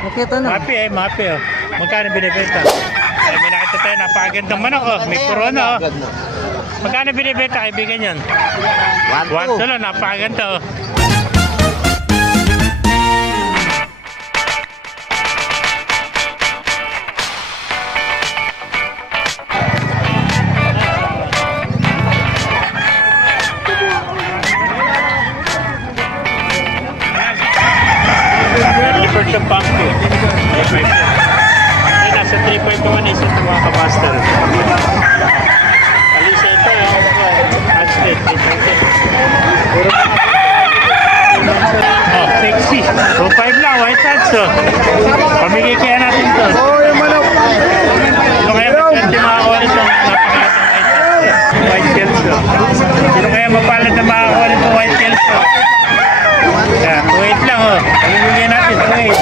Nakita na. Mapi eh, mapi oh. Magkano binibenta? Ay, may nakita tayo, napakagandang manok oh. May corona oh. Magkano binibenta kaibigan yan? One to lang, napakaganda oh. Liver to pumpkin. 3.5 yan. Ay, nasa 3.1 na isa sa mga kapaster. Alisa ito yung Aslet. Oh, sexy. 2.5 lang, white touch oh. Pamigay kaya natin to. Oo, yung manok. Sino kaya magkante makakuha nito? Napakagandang white tails oh. Sino kaya mapalad na makakuha nito white tails oh? Yeah, 2.8 lang oh. Pamigay natin, 2.8.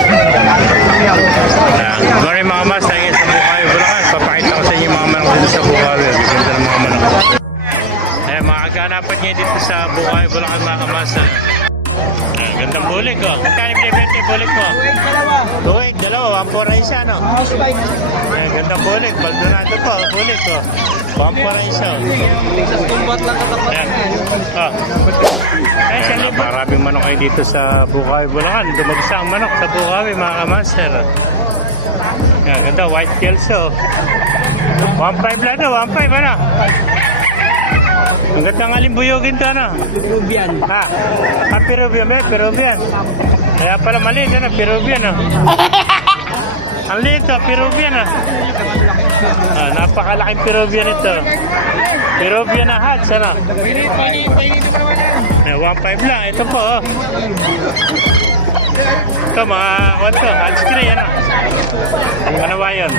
Yeah. Good morning mga mas, tayo sa Bukawi, Bulacan. Papakita ko sa inyo mga manok dito sa Bukawi. Ganda ng mga manok. Eh, mga kaganapan niya dito sa Bukawi, Bulacan mga kamasa. Eh, gandang bulik oh. Magkano binibenta yung bulik mo? Tuwig, dalawa, one na isa no? Eh, gandang bulik, Baldonado po, bulik oh. One na isa. Tumbat lang katapat. Ayan. Oh. Eh, siya Maraming manok kayo dito sa Bukawi, Bulacan. Dumagsa ang manok sa Bukawi, mga kamaster. Yan, ganda, white oh. 1.5 lang to, 1.5, ano? Ang ganda ng alimbuyogin to, ano? Peruvian. Ha? Ah, Peruvian, ba? Peruvian. Kaya pala maliit, ano? Peruvian, oh. Ang liit, oh. Peruvian, ah. Ah, napakalaking Peruvian ito. Peruvian na hats, ano? Eh, 1.5 lang. Ito po, oh. Ito, mga, what to? Hats gray, ano? Ano ba yun?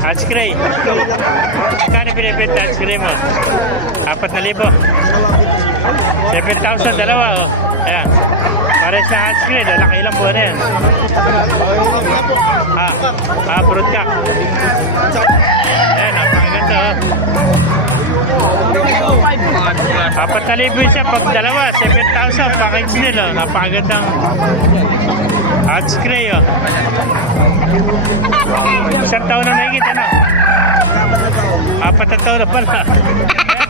Hats gray. Kano binibenta hats gray mo? Apat na libo. 7,000, dalawa, oh. Ayan. Pares na hats gray. Lalaki ilang buwan na yan. Ha? Ha, fruit ka. Apat na libo siya pag dalawa, 7,000 package nila. Napakagandang hot spray oh. Isang taon na mahigit ano? Apat na taon na pala.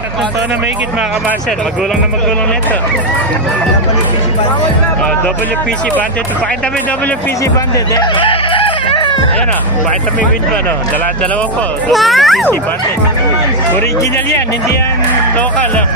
Tatlong taon na mahigit mga kamasan. Magulang na magulang nito. Oh, WPC banded. Pakita mo yung WPC banded. Ayan. Ayan o, mo yung window. No? Dala-dalawa po. WPC banded. Original yan, hindi yan local. Oh.